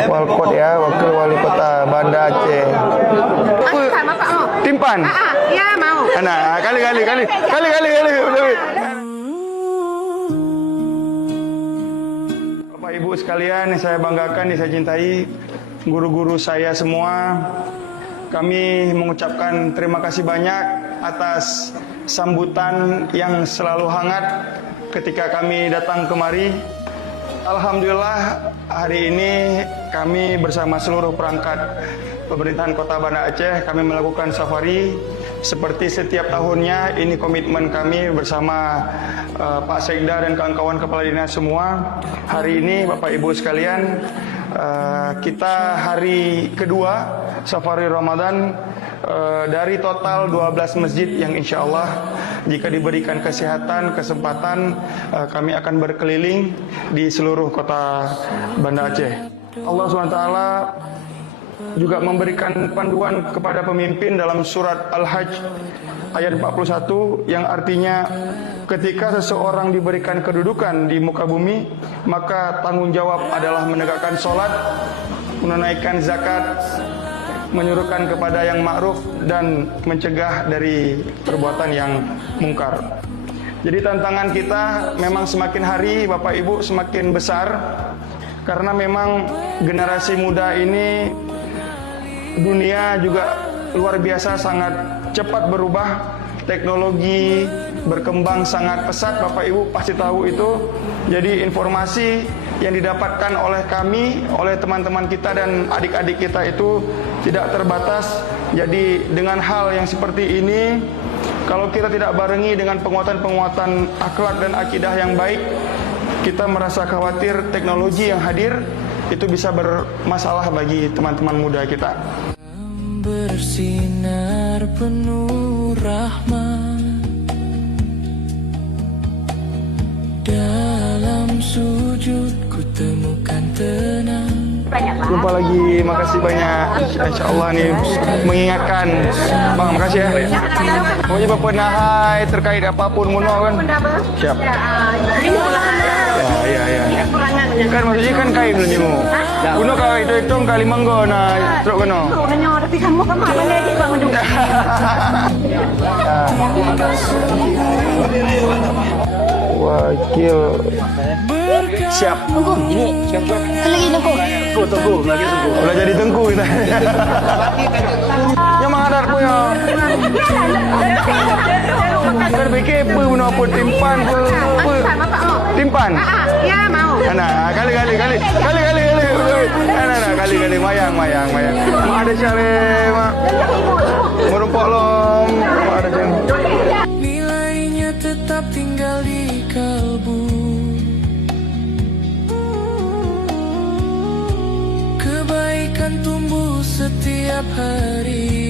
Walkot ya, Wakil Wali Kota Banda Aceh. Sama Pak mau? Timpan. Ya mau. Nah, kali. Bapak Ibu sekalian, saya banggakan, saya cintai guru-guru saya semua. Kami mengucapkan terima kasih banyak atas sambutan yang selalu hangat ketika kami datang kemari. Alhamdulillah hari ini kami bersama seluruh perangkat pemerintahan Kota Banda Aceh kami melakukan safari seperti setiap tahunnya. Ini komitmen kami bersama Pak Sekda dan kawan-kawan kepala dinas semua. Hari ini Bapak Ibu sekalian, kita hari kedua safari Ramadan dari total 12 masjid yang insya Allah jika diberikan kesehatan, kesempatan, kami akan berkeliling di seluruh kota Banda Aceh. Allah SWT juga memberikan panduan kepada pemimpin dalam surat Al-Hajj ayat 41 yang artinya ketika seseorang diberikan kedudukan di muka bumi, maka tanggung jawab adalah menegakkan sholat, menunaikan zakat, menyuruhkan kepada yang ma'ruf dan mencegah dari perbuatan yang mungkar. Jadi tantangan kita memang semakin hari Bapak Ibu semakin besar karena memang generasi muda ini dunia juga luar biasa sangat cepat berubah, teknologi berkembang sangat pesat, Bapak Ibu pasti tahu itu. Jadi informasi yang didapatkan oleh kami, oleh teman-teman kita dan adik-adik kita itu tidak terbatas. Jadi dengan hal yang seperti ini, kalau kita tidak barengi dengan penguatan-penguatan akhlak dan akidah yang baik, kita merasa khawatir teknologi yang hadir itu bisa bermasalah bagi teman-teman muda kita. Bersinar penuh rahmat dalam sujud ku temukan tenang. Jumpa lagi, makasih banyak. Insya Allah nih mengingatkan, Bang, makasih ya. Pokoknya Bapak nahai terkait apapun muno kan. Siap. Ya. Kan maksudnya kan kain belum jimu. Kuno kalau itu kali manggo nah truk keno. Tapi kamu kemana lagi Bang? Wakil siap. Tunggu. Ini siap. Lagi tunggu. Tunggu lagi tunggu. Udah jadi tengku kita. Yang menghadap punya. Kan pikir punya apa timpan pu. Timpan. Ya mau. Nah, kali. Nah, kali mayang. Mak ada cale, mak. Merumpok lom. Mak ada cale. Nilainya tetap tinggal di kalbu. Kebaikan tumbuh setiap hari.